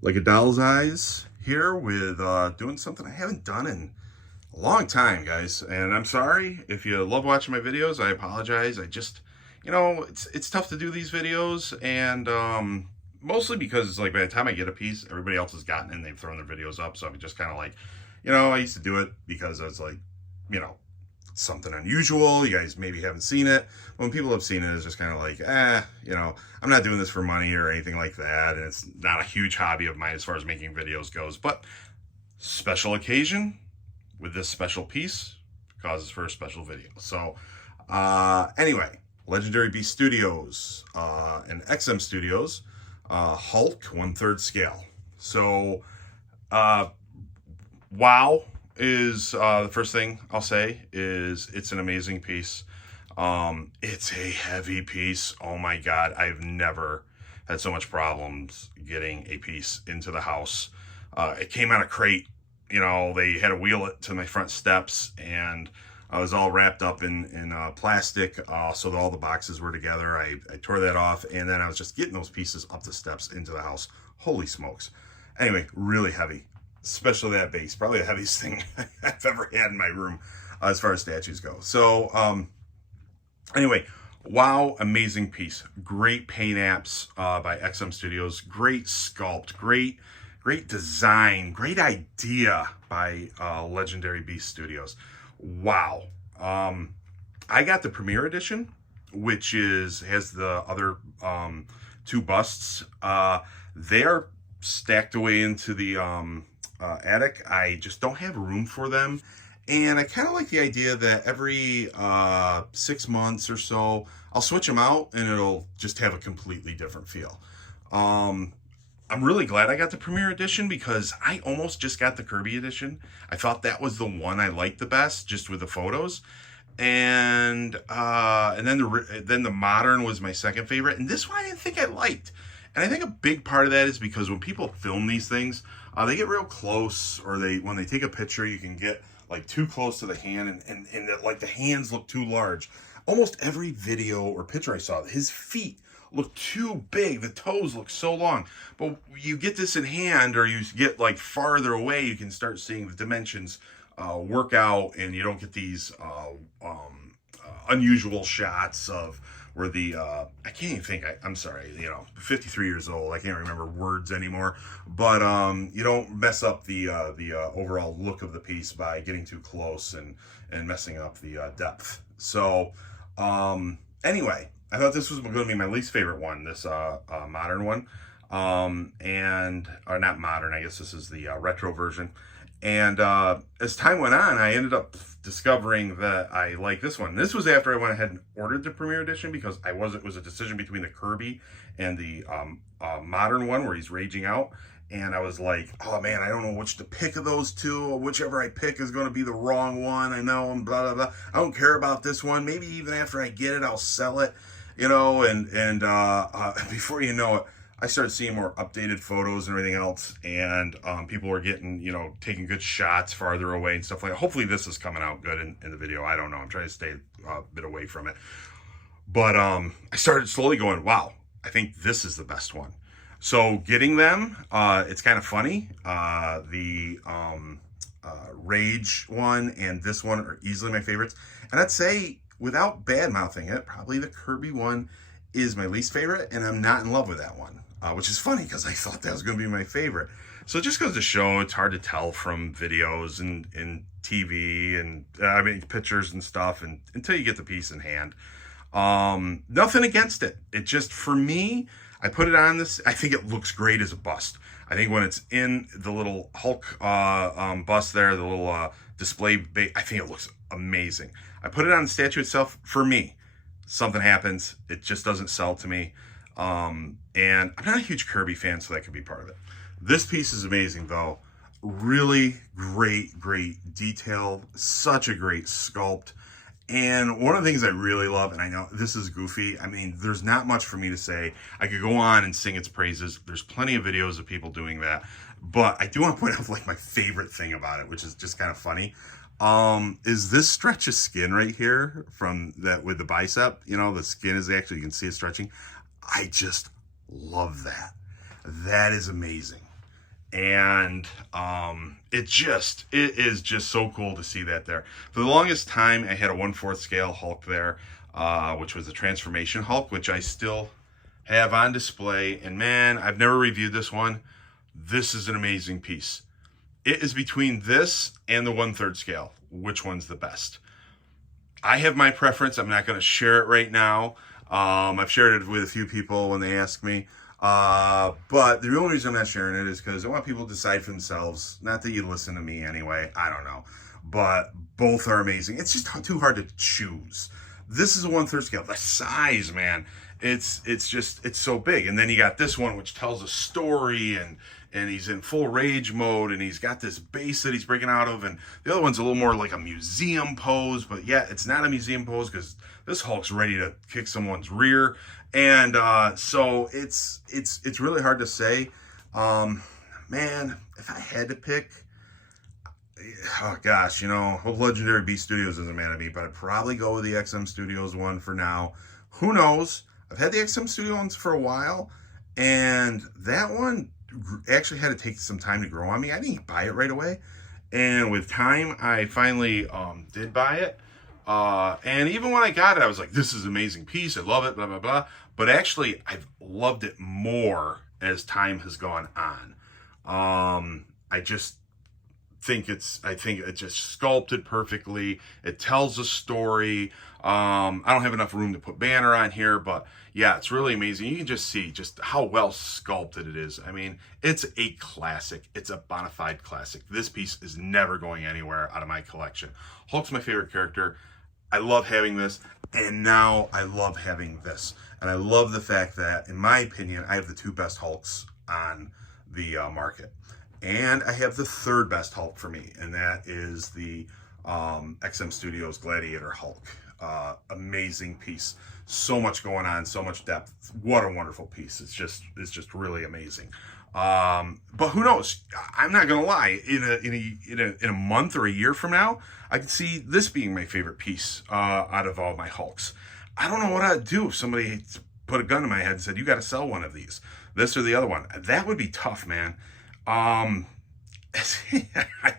Like a doll's eyes here with doing something I haven't done in a long time, guys. And I'm sorry if you love watching my videos. I apologize. I just, it's tough to do these videos, and mostly because like by the time I get a piece, everybody else has gotten it and they've thrown their videos up. So I'm just kind of like, I used to do it because I was like, you know, something unusual. You guys maybe haven't seen it. When people have seen it, it's just kind of like, I'm not doing this for money or anything like that. And it's not a huge hobby of mine as far as making videos goes. But special occasion with this special piece causes for a special video. So anyway, Legendary Beast Studios and XM Studios, Hulk 1/3 scale. So wow is the first thing I'll say is it's an amazing piece. It's a heavy piece. Oh my God, I've never had so much problems getting a piece into the house. It came out of crate. They had to wheel it to my front steps, and I was all wrapped up in plastic, so that all the boxes were together. I tore that off, and then I was just getting those pieces up the steps into the house. Holy smokes. Anyway, really heavy, especially that base. Probably the heaviest thing I've ever had in my room as far as statues go. So anyway, wow, amazing piece. Great paint apps by XM Studios. Great sculpt. Great design. Great idea by Legendary Beast Studios. Wow. I got the Premiere Edition, which has the other two busts. They are stacked away into the attic. I just don't have room for them. And I kind of like the idea that every 6 months or so, I'll switch them out and it'll just have a completely different feel. I'm really glad I got the Premiere Edition because I almost just got the Kirby Edition. I thought that was the one I liked the best, just with the photos. And then the Modern was my second favorite, and this one I didn't think I liked. And I think a big part of that is because when people film these things, they get real close, or when they take a picture, you can get like too close to the hand, and like the hands look too large. Almost every video or picture I saw, his feet look too big. The toes look so long. But you get this in hand, or you get like farther away, you can start seeing the dimensions work out, and you don't get these unusual shots of where I can't even think. I'm sorry, 53 years old. I can't remember words anymore. But you don't mess up the overall look of the piece by getting too close and messing up the depth. So anyway, I thought this was going to be my least favorite one, this Modern one. Or not Modern, I guess this is the retro version. And as time went on, I ended up discovering that I like this one. This was after I went ahead and ordered the Premiere Edition, because it was a decision between the Kirby and the Modern one where he's raging out. And I was like, oh man, I don't know which to pick of those two. Whichever I pick is going to be the wrong one. I know, and blah, blah, blah. I don't care about this one. Maybe even after I get it, I'll sell it, and before you know it, I started seeing more updated photos and everything else, and people were getting, taking good shots farther away and stuff like that. Hopefully this is coming out good in the video. I don't know. I'm trying to stay a bit away from it. But I started slowly going, wow, I think this is the best one. So getting them, it's kind of funny. The Rage one and this one are easily my favorites. And I'd say, without bad mouthing it, probably the Kirby one is my least favorite, and I'm not in love with that one, which is funny because I thought that was going to be my favorite. So it just goes to show it's hard to tell from videos and TV and pictures and stuff, and until you get the piece in hand. Nothing against it. It just, for me, I put it on this. I think it looks great as a bust. I think when it's in the little Hulk bust there, the little display, I think it looks amazing. I put it on the statue itself. For me, something happens. It just doesn't sell to me. And I'm not a huge Kirby fan, so that could be part of it. This piece is amazing, though. Really great detail. Such a great sculpt. And one of the things I really love, and I know this is goofy, there's not much for me to say. I could go on and sing its praises. There's plenty of videos of people doing that. But I do want to point out, like, my favorite thing about it, which is just kind of funny, is this stretch of skin right here from that with the bicep. The skin is actually, you can see it stretching. I just love that. That is amazing. And it is just so cool to see that there. For the longest time, I had a 1/4 scale Hulk there, which was a transformation Hulk, which I still have on display. And man, I've never reviewed this one. This is an amazing piece. It is between this and the 1/3 scale. Which one's the best? I have my preference. I'm not going to share it right now. I've shared it with a few people when they ask me. But the only reason I'm not sharing it is because I want people to decide for themselves. Not that you listen to me anyway. I don't know. But both are amazing. It's just too hard to choose. This is a 1/3 scale. The size, man. It's so big. And then you got this one, which tells a story, and he's in full rage mode, and he's got this base that he's breaking out of, and the other one's a little more like a museum pose, but yeah, it's not a museum pose because this Hulk's ready to kick someone's rear. And so it's really hard to say. Man, if I had to pick, oh gosh, hope Legendary Beast Studios isn't mad at me, but I'd probably go with the XM Studios one for now. Who knows? I've had the XM Studio ones for a while, and that one actually had to take some time to grow on me. I didn't buy it right away, and with time, I finally did buy it. And even when I got it, I was like, "This is an amazing piece. I love it." Blah blah blah. But actually, I've loved it more as time has gone on. I just I think it's just sculpted perfectly. It tells a story. I don't have enough room to put banner on here, but yeah, it's really amazing. You can just see just how well sculpted it is. I mean, it's a classic. It's a bona fide classic. This piece is never going anywhere out of my collection. Hulk's my favorite character. I love having this, and now I love having this. And I love the fact that, in my opinion, I have the two best Hulks on the market. And I have the third best Hulk for me, and that is the XM Studios Gladiator Hulk. Amazing piece. So much going on, so much depth. What a wonderful piece. It's just really amazing. But who knows? I'm not gonna lie. In a month or a year from now, I can see this being my favorite piece out of all my Hulks. I don't know what I'd do if somebody put a gun to my head and said, "You got to sell one of these, this or the other one." That would be tough, man. I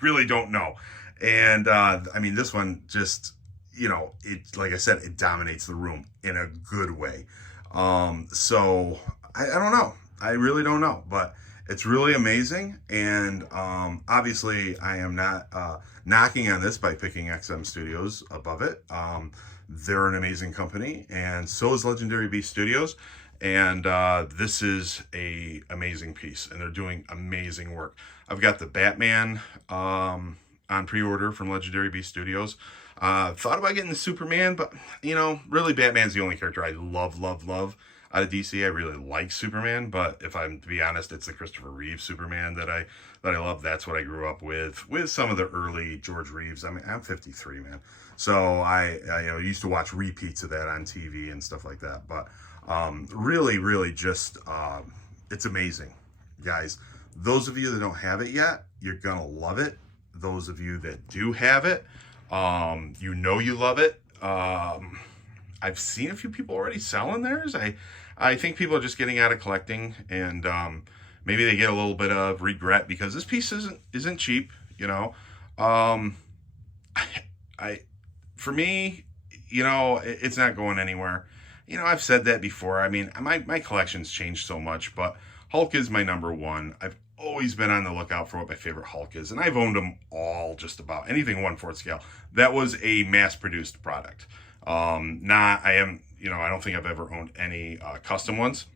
really don't know. And I mean, this one just, it, like I said, it dominates the room in a good way. So I don't know. I really don't know, but it's really amazing. And obviously, I am not knocking on this by picking XM Studios above it. They're an amazing company, and so is Legendary Beast Studios. And this is a amazing piece, and they're doing amazing work. I've got the Batman on pre-order from Legendary Beast Studios. Thought about getting the Superman, but really Batman's the only character I love out of DC. I really like Superman, but if I'm to be honest, it's the Christopher Reeve Superman that I love. That's what I grew up with some of the early George Reeves. I mean, I'm 53, man, so I used to watch repeats of that on TV and stuff like that. But really just it's amazing, guys. Those of you that don't have it yet, you're gonna love it. Those of you that do have it, you love it. I've seen a few people already selling theirs. I think people are just getting out of collecting, and maybe they get a little bit of regret because this piece isn't cheap. For me, it's not going anywhere. I've said that before. I mean, my collection's changed so much, but Hulk is my number one. I've always been on the lookout for what my favorite Hulk is, and I've owned them all, just about anything 1/4 scale. That was a mass-produced product. I don't think I've ever owned any custom ones,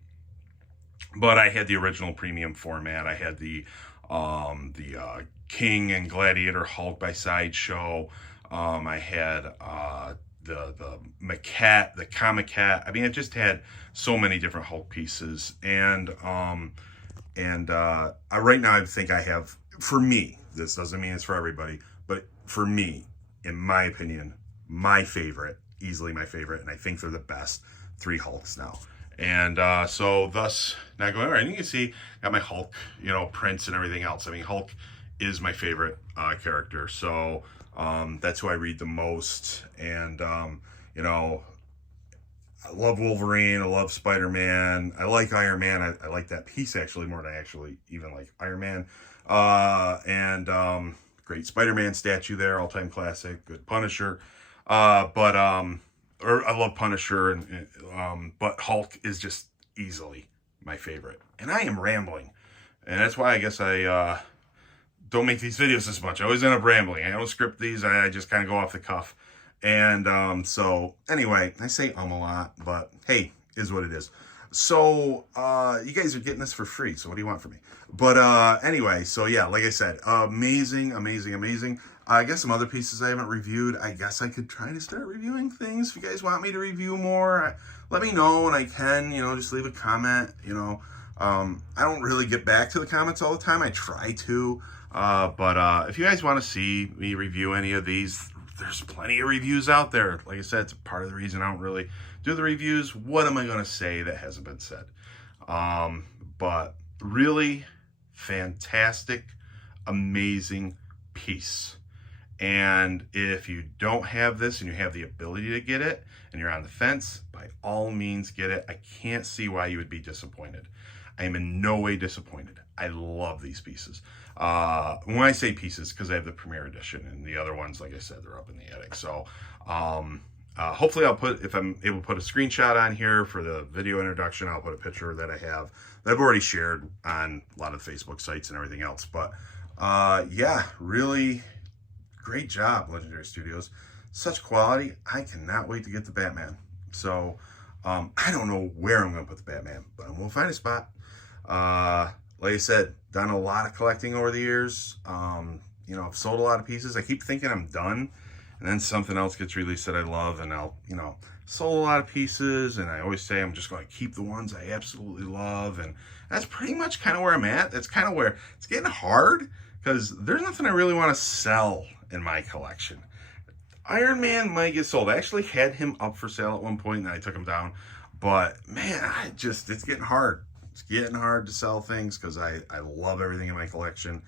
but I had the original premium format. I had the King and Gladiator Hulk by Sideshow. I had the Maquette, the Comic Cat. I mean, I've just had so many different Hulk pieces, and right now I think I have, for me, this doesn't mean it's for everybody, but for me, in my opinion, easily my favorite, and I think they're the best 3 Hulks now. And so thus, not going, all right, and you can see, got my Hulk, prints and everything else. I mean, Hulk is my favorite character, so that's who I read the most. And I love Wolverine. I love Spider-Man. I like Iron Man. I like that piece actually more than I actually even like Iron Man. And great Spider-Man statue there, all-time classic. Good Punisher. Or I love Punisher, but Hulk is just easily my favorite. And I am rambling, and that's why I guess I don't make these videos as much. I always end up rambling. I don't script these. I just kind of go off the cuff. And so anyway, I say a lot, but hey, is what it is. So you guys are getting this for free, so what do you want from me? But anyway, so yeah, like I said, amazing, amazing, amazing. I guess some other pieces I haven't reviewed. I guess I could try to start reviewing things. If you guys want me to review more, let me know, and I can, just leave a comment. I don't really get back to the comments all the time. I try to, but if you guys want to see me review any of these, there's plenty of reviews out there. Like I said, it's part of the reason I don't really do the reviews. What am I going to say that hasn't been said? But really fantastic, amazing piece. And if you don't have this and you have the ability to get it and you're on the fence, by all means get it. I can't see why you would be disappointed. I am in no way disappointed. I love these pieces. When I say pieces, because I have the Premiere Edition, and the other ones, like I said, they're up in the attic. So hopefully if I'm able to put a screenshot on here for the video introduction, I'll put a picture that I have that I've already shared on a lot of Facebook sites and everything else. But yeah, really great job, Legendary Studios. Such quality. I cannot wait to get the Batman. So I don't know where I'm going to put the Batman, but I'm going to find a spot. Like I said, done a lot of collecting over the years. I've sold a lot of pieces. I keep thinking I'm done, and then something else gets released that I love, and I'll, sold a lot of pieces, and I always say I'm just going to keep the ones I absolutely love, and that's pretty much kind of where I'm at. That's kind of where it's getting hard, because there's nothing I really want to sell in my collection. Iron Man might get sold. I actually had him up for sale at one point, and then I took him down. But man, it's getting hard. It's getting hard to sell things because I love everything in my collection,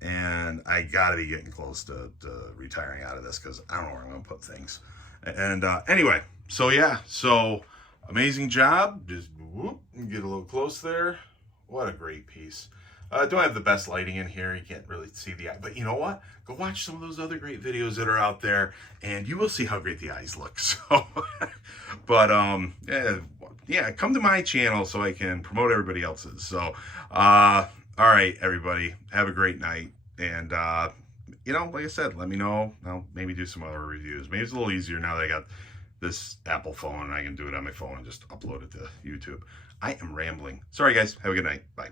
and I gotta be getting close to retiring out of this because I don't know where I'm gonna put things. And anyway, so yeah, amazing job. Just get a little close there. What a great piece. Don't have the best lighting in here. You can't really see the eye. But you know what? Go watch some of those other great videos that are out there, and you will see how great the eyes look. So, but yeah, come to my channel so I can promote everybody else's. So, all right, everybody, have a great night. And, like I said, let me know. I'll maybe do some other reviews. Maybe it's a little easier now that I got this Apple phone and I can do it on my phone and just upload it to YouTube. I am rambling. Sorry, guys. Have a good night. Bye.